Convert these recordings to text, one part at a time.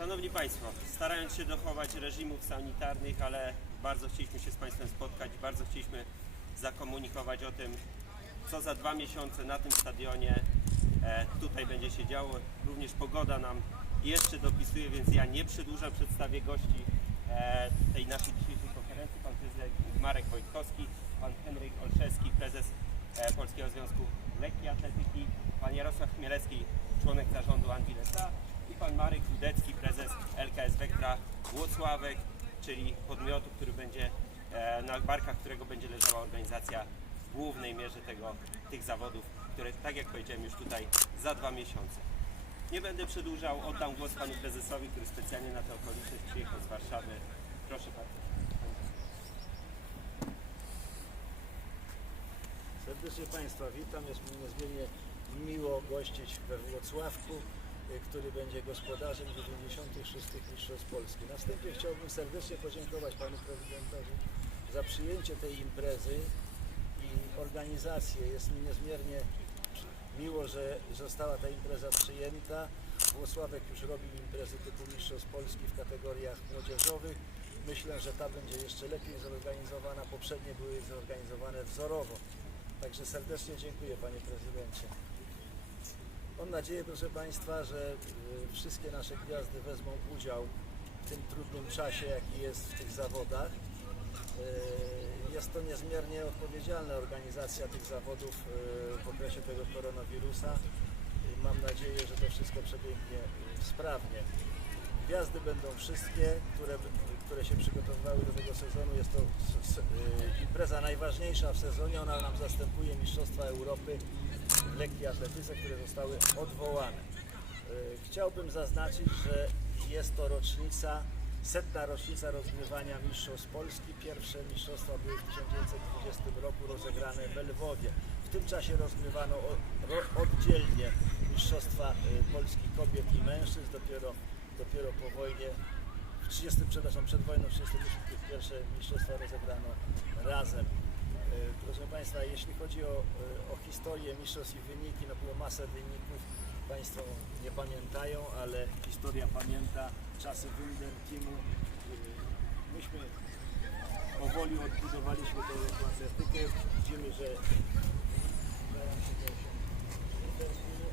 Szanowni Państwo, starając się dochować reżimów sanitarnych, ale bardzo chcieliśmy się z Państwem spotkać, bardzo chcieliśmy zakomunikować o tym, co za dwa miesiące na tym stadionie e, tutaj będzie się działo. Również pogoda nam jeszcze dopisuje, więc ja nie przedłużam, przedstawię gości e, tej naszej dzisiejszej konferencji. Pan prezydent Marek Wojtkowski, pan Henryk Olszewski, prezes e, Polskiego Związku Lekkiej Atletyki, pan Jarosław Chmielewski, członek zarządu Anwilesa i pan Marek Rudecki, prezes LKS Wektra Włocławek, czyli podmiotu, który będzie, e, na barkach którego będzie leżała organizacja w głównej mierze tego, tych zawodów, które, tak jak powiedziałem, już tutaj za dwa miesiące. Nie będę przedłużał, oddam głos panu prezesowi, który specjalnie na tę okoliczność przyjechał z Warszawy. Proszę bardzo. Serdecznie Państwa witam. Jest mi niezmiernie miło gościć we Włocławku, który będzie gospodarzem 96. Mistrzostw Polski. Na wstępie chciałbym serdecznie podziękować Panu Prezydentowi za przyjęcie tej imprezy i organizację. Jest mi niezmiernie miło, że została ta impreza przyjęta. Włocławek już robił imprezy typu Mistrzostw Polski w kategoriach młodzieżowych. Myślę, że ta będzie jeszcze lepiej zorganizowana. Poprzednie były zorganizowane wzorowo. Także serdecznie dziękuję Panie Prezydencie. Mam nadzieję, proszę Państwa, że y, wszystkie nasze gwiazdy wezmą udział w tym trudnym czasie, jaki jest w tych zawodach. Y, Jest to niezmiernie odpowiedzialna organizacja tych zawodów y, w okresie tego koronawirusa. Mam nadzieję, że to wszystko przebiegnie sprawnie. Gwiazdy będą wszystkie, które, które się przygotowywały do tego sezonu. Jest to impreza najważniejsza w sezonie. Ona nam zastępuje Mistrzostwa Europy lekkiej atletyce, które zostały odwołane. Y, Chciałbym zaznaczyć, że jest to rocznica, setna rocznica rozgrywania Mistrzostw Polski. Pierwsze mistrzostwa były w 1920 roku rozegrane w Lwowie. W tym czasie rozgrywano oddzielnie Mistrzostwa y, Polski kobiet i mężczyzn. Dopiero, dopiero po wojnie, w 30, przepraszam, przed wojną w 1938 pierwsze mistrzostwa rozegrano razem. Y, Proszę Państwa, jeśli chodzi o, y, o historię mistrzostw i wyniki, no było masę wyników, Państwo nie pamiętają, ale historia pamięta czasy Wunder Teamu. Y, Myśmy powoli odbudowaliśmy tę atletykę. Widzimy, że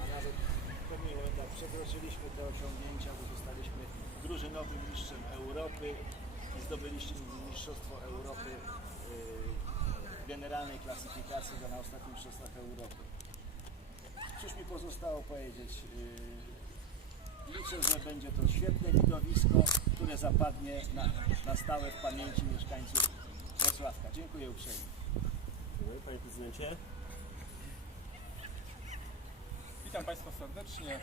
a nawet pewnych momentach przekroczyliśmy te osiągnięcia, bo zostaliśmy drużynowym mistrzem Europy i zdobyliśmy Mistrzostwo Europy generalnej klasyfikacji na ostatnich Mistrzostwach Europy. Cóż mi pozostało powiedzieć? Yy, Liczę, że będzie to świetne widowisko, które zapadnie na, na stałe w pamięci mieszkańców Wrocławka. Dziękuję uprzejmie. Dziękuję, Panie prezydencie. Witam Państwa serdecznie. E,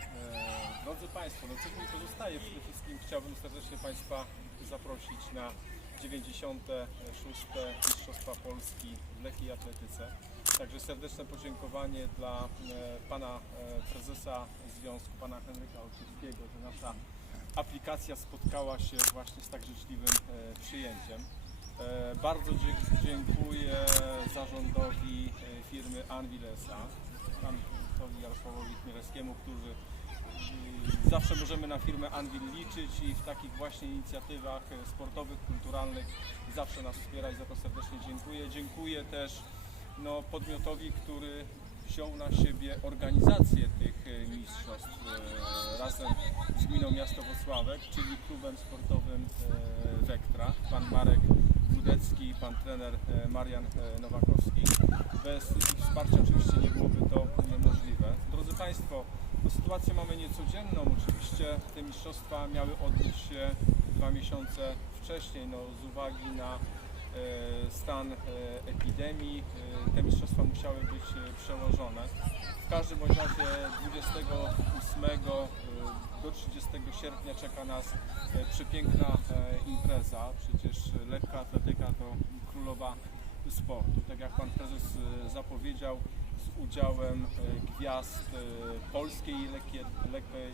Drodzy Państwo, no cóż mi pozostaje? Przede wszystkim chciałbym serdecznie Państwa zaprosić na 96. Mistrzostwa Polski w lekkiej atletyce. Także serdeczne podziękowanie dla e, Pana e, Prezesa Związku, Pana Henryka Olszewskiego, że nasza aplikacja spotkała się właśnie z tak życzliwym e, przyjęciem. Bardzo dziękuję zarządowi firmy panu prezesowi Jarosławowi Chmielewskiemu, którzy zawsze możemy na firmę Anvil liczyć i w takich właśnie inicjatywach sportowych, kulturalnych zawsze nas wspiera i za to serdecznie dziękuję. Dziękuję też no, podmiotowi, który wziął na siebie organizację tych e, mistrzostw e, razem z gminą miasto Włocławek, czyli klubem sportowym Wektra, pan Marek Wódecki i pan trener e, Marian Nowakowski. Bez ich wsparcia oczywiście nie byłoby to niemożliwe. Drodzy Państwo, no, sytuację mamy niecodzienną. Oczywiście te mistrzostwa miały odbyć się dwa miesiące wcześniej, no, z uwagi na e, stan e, epidemii. E, Te mistrzostwa musiały być przełożone. W każdym razie 28 e, do 30 sierpnia czeka nas przepiękna impreza. Przecież lekka atletyka to królowa sportu. Tak jak Pan Prezes zapowiedział, z udziałem e, gwiazd e, polskiej lekkiej,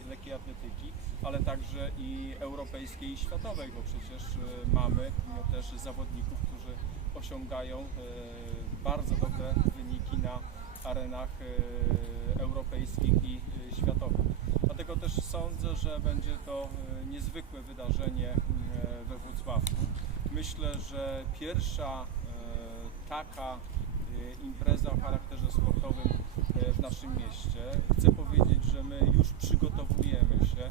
lekkiej, atletyki, ale także i europejskiej i światowej, bo przecież e, mamy też zawodników, którzy osiągają bardzo dobre wyniki na arenach europejskich i światowych. Dlatego też sądzę, że będzie to niezwykłe wydarzenie we Wrocławku. Myślę, że pierwsza taka impreza o charakterze sportowym e, w naszym mieście. Chcę powiedzieć, że my już przygotowujemy się.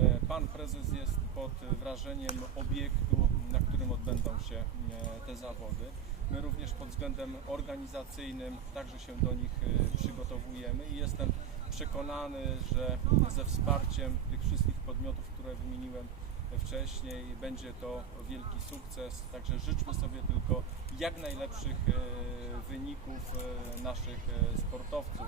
E, Pan prezes jest pod wrażeniem obiektu, na którym odbędą się e, te zawody. My również pod względem organizacyjnym także się do nich przygotowujemy i jestem przekonany, że ze wsparciem tych wszystkich podmiotów, które wymieniłem wcześniej, będzie to wielki sukces. Także życzmy sobie tylko jak najlepszych e, wyników e, naszych e, sportowców.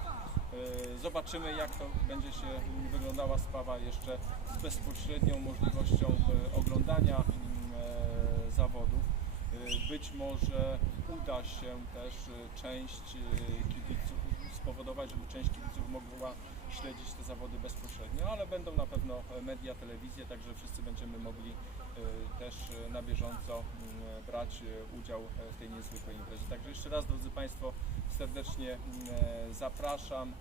Zobaczymy, jak to będzie się wyglądała sprawa jeszcze z bezpośrednią możliwością oglądania mm, zawodów. E, Być może uda się też e, część e, kibiców spowodować, żeby część kibiców mogła śledzić te zawody bezpośrednio, ale będą na pewno media, telewizje, także wszyscy będziemy mogli też na bieżąco mm, brać udział w tej niezwykłej imprezie. Także jeszcze raz, drodzy Państwo, serdecznie mm, zapraszam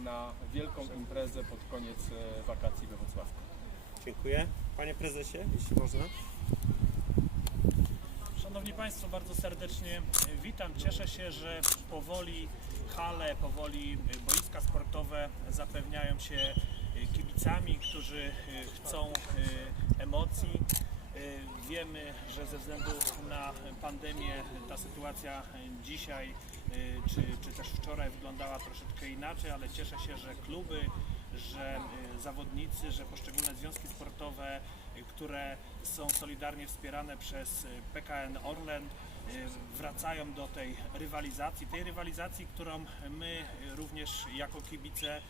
na wielką imprezę pod koniec wakacji we Wrocławku. Dziękuję. Panie prezesie, jeśli można. Szanowni Państwo, bardzo serdecznie witam. Cieszę się, że powoli hale, powoli boiska sportowe zapewniają się kibicami, którzy chcą emocji. Wiemy, że ze względu na pandemię ta sytuacja dzisiaj czy, czy też wczoraj wyglądała troszeczkę inaczej, ale cieszę się, że kluby, że zawodnicy, że poszczególne związki sportowe, które są solidarnie wspierane przez PKN Orlen, wracają do tej rywalizacji, tej rywalizacji, którą my również jako kibice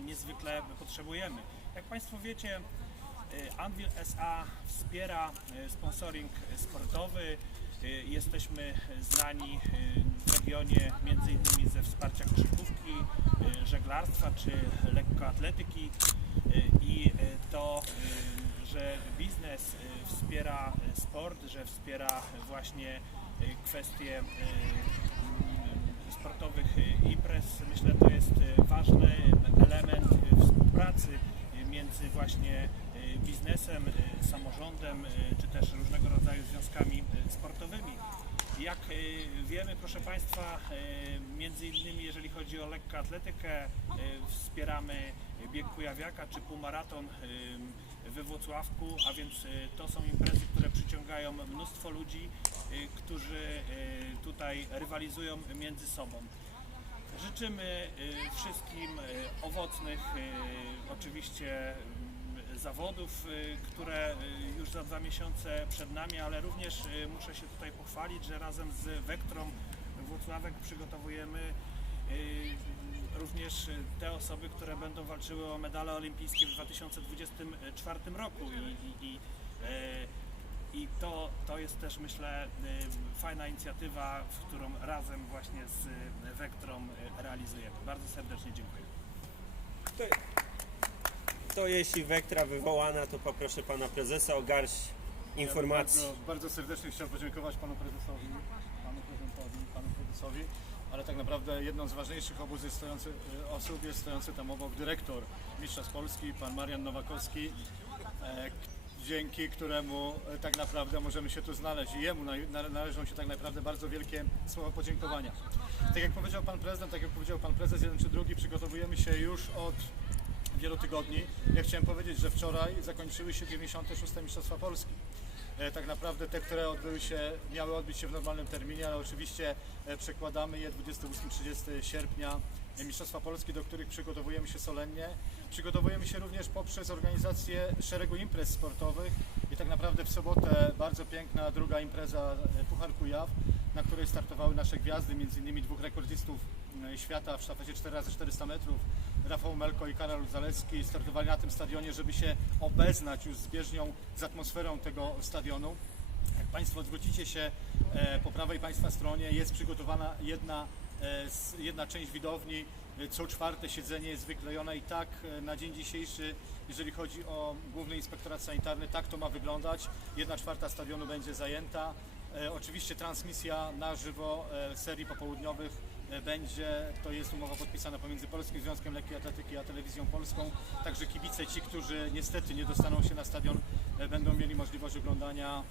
niezwykle potrzebujemy. Jak Państwo wiecie, Anvil SA wspiera sponsoring sportowy. Jesteśmy znani w regionie innymi ze wsparcia koszykówki, żeglarstwa czy lekkoatletyki że biznes wspiera sport, że wspiera właśnie kwestie sportowych imprez. Myślę, to jest ważny element współpracy między właśnie biznesem, samorządem, czy też różnego rodzaju związkami sportowymi. Jak wiemy, proszę Państwa, między innymi jeżeli chodzi o lekkoatletykę, wspieramy bieg Kujawiaka czy półmaraton we Włocławku, a więc to są imprezy, które przyciągają mnóstwo ludzi, którzy tutaj rywalizują między sobą. Życzymy wszystkim owocnych oczywiście zawodów, które już za dwa miesiące przed nami, ale również muszę się tutaj pochwalić, że razem z Wektrą Włocławek przygotowujemy również te osoby, które będą walczyły o medale olimpijskie w 2024 roku i, i, i, i to, to jest też myślę fajna inicjatywa, w którą razem właśnie z Wektrą realizujemy. Bardzo serdecznie dziękuję. To, to jeśli Wektra wywołana, to poproszę pana prezesa o garść informacji. Ja bardzo, bardzo serdecznie chciałem podziękować panu prezesowi, panu prezydentowi, panu prezesowi, ale tak naprawdę jedną z ważniejszych obu stojący, y, osób jest stojący tam obok dyrektor Mistrza z Polski, pan Marian Nowakowski, e, dzięki któremu e, tak naprawdę możemy się tu znaleźć i jemu nale- nale- należą się tak naprawdę bardzo wielkie słowa podziękowania. Tak jak powiedział pan prezydent, tak jak powiedział pan prezes jeden czy drugi, przygotowujemy się już od wielu tygodni. Ja chciałem powiedzieć, że wczoraj zakończyły się 96. Mistrzostwa Polski. E, Tak naprawdę te, które odbyły się, miały odbyć się w normalnym terminie, ale oczywiście e, przekładamy je 28-30 sierpnia Mistrzostwa Polski, do których przygotowujemy się solennie. Przygotowujemy się również poprzez organizację szeregu imprez sportowych i tak naprawdę w sobotę bardzo piękna druga impreza e, Puchar Kujaw, na której startowały nasze gwiazdy, m.in. dwóch rekordzistów świata w sztafecie 4x400 metrów, Rafał Melko i Karol Zalewski startowali na tym stadionie, żeby się obeznać już z bieżnią, z atmosferą tego stadionu. Jak Państwo zwrócicie się e, po prawej Państwa stronie, jest przygotowana jedna, e, jedna część widowni, co czwarte siedzenie jest wyklejone i tak e, na dzień dzisiejszy, jeżeli chodzi o Główny Inspektorat Sanitarny, tak to ma wyglądać. Jedna czwarta stadionu będzie zajęta. Oczywiście transmisja na żywo serii popołudniowych będzie, to jest umowa podpisana pomiędzy Polskim Związkiem Lekkiej Atletyki a Telewizją Polską. Także kibice, ci, którzy niestety nie dostaną się na stadion, e, będą mieli możliwość oglądania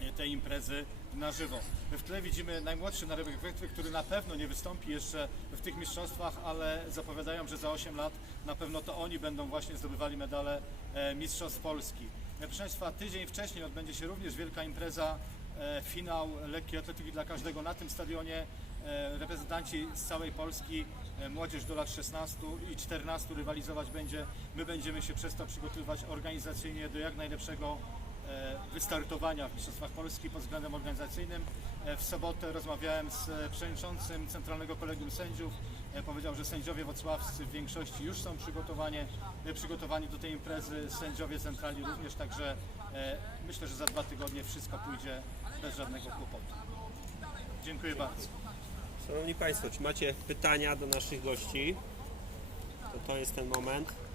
e, tej imprezy na żywo. W tle widzimy najmłodszy narybek Węgry, który na pewno nie wystąpi jeszcze w tych mistrzostwach, ale zapowiadają, że za 8 lat na pewno to oni będą właśnie zdobywali medale e, Mistrzostw Polski. E, Proszę Państwa, tydzień wcześniej odbędzie się również wielka impreza, e, finał lekkiej atletyki dla każdego na tym stadionie. E, Reprezentanci z całej Polski, e, młodzież do lat 16 i 14 rywalizować będzie. My będziemy się przez to przygotowywać organizacyjnie do jak najlepszego e, wystartowania w Mistrzostwach Polski pod względem organizacyjnym. E, W sobotę rozmawiałem z e, przewodniczącym Centralnego Kolegium Sędziów. E, Powiedział, że sędziowie wocławscy w większości już są przygotowani, e, przygotowani do tej imprezy, sędziowie centrali również, także e, myślę, że za dwa tygodnie wszystko pójdzie bez żadnego kłopotu. Dziękuję bardzo. Szanowni Państwo, czy macie pytania do naszych gości? To to jest ten moment.